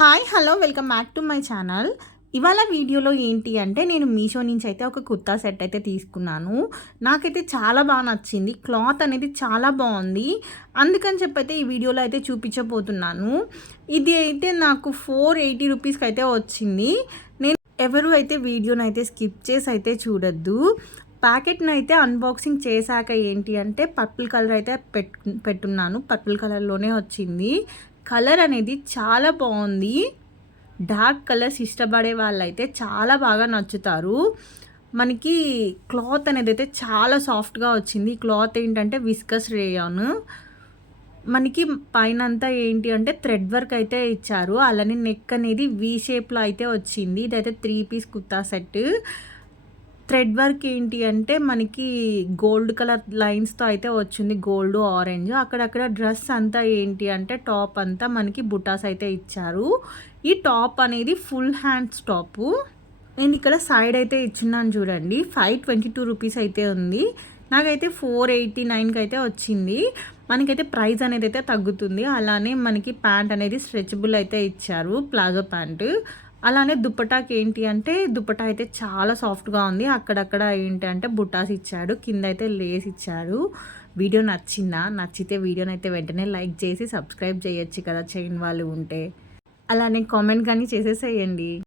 Hi hello welcome back to my channel. ఇవాళ వీడియోలో ఏంటి అంటే నేను మీషో నుంచి అయితే ఒక కుర్తా సెట్ అయితే తీసుకున్నాను. నాకైతే చాలా బాగా నచ్చింది. క్లాత్ అనేది చాలా బాగుంది. అందుకని చెప్పైతే ఈ వీడియోలో అయితే చూపించబోతున్నాను. ఇది అయితే నాకు ఫోర్ ఎయిటీ రూపీస్కి అయితే వచ్చింది. నేను ఎవరు అయితే వీడియోని అయితే స్కిప్ చేసి అయితే చూడొద్దు. ప్యాకెట్ని అయితే అన్బాక్సింగ్ చేశాక ఏంటి అంటే పర్పుల్ కలర్ అయితే పెట్ పెట్టున్నాను. పర్పుల్ కలర్లోనే వచ్చింది. కలర్ అనేది చాలా బాగుంది. డార్క్ కలర్స్ ఇష్టపడే వాళ్ళైతే చాలా బాగా నచ్చుతారు. మనకి క్లాత్ అనేది అయితే చాలా సాఫ్ట్గా వచ్చింది. క్లాత్ ఏంటంటే విస్కస్ రేయాన్. మనకి పైన అంతా ఏంటి అంటే థ్రెడ్ వర్క్ అయితే ఇచ్చారు. అలానే నెక్ అనేది వీ షేప్లో అయితే వచ్చింది. ఇదైతే three piece kurta set. Thread work ఏంటి అంటే మనకి గోల్డ్ కలర్ లైన్స్తో అయితే వచ్చింది. Gold orange. అక్కడక్కడ డ్రెస్ అంతా ఏంటి అంటే టాప్ అంతా మనకి బుటాస్ అయితే ఇచ్చారు. ఈ టాప్ అనేది ఫుల్ హ్యాండ్స్ టాపు. నేను ఇక్కడ సైడ్ అయితే ఇచ్చున్నాను చూడండి. ఫైవ్ ట్వంటీ టూ రూపీస్ అయితే ఉంది. నాకైతే ఫోర్ ఎయిటీ నైన్కి అయితే వచ్చింది. మనకైతే ప్రైస్ అనేది అయితే తగ్గుతుంది. అలానే మనకి ప్యాంట్ అనేది స్ట్రెచబుల్ అయితే ఇచ్చారు. Palazzo pant. అలానే దుప్పటాకి ఏంటి అంటే దుప్పటా అయితే చాలా సాఫ్ట్గా ఉంది. అక్కడక్కడ ఏంటి అంటే బుట్టాస్ ఇచ్చాడు కింద అయితే లేస్ ఇచ్చాడు. వీడియో నచ్చిందా? నచ్చితే వీడియోని అయితే వెంటనే లైక్ చేసి సబ్స్క్రైబ్ చేయొచ్చు కదా చేయని వాళ్ళు ఉంటే. అలానే కామెంట్ కానీ చేసేసేయండి.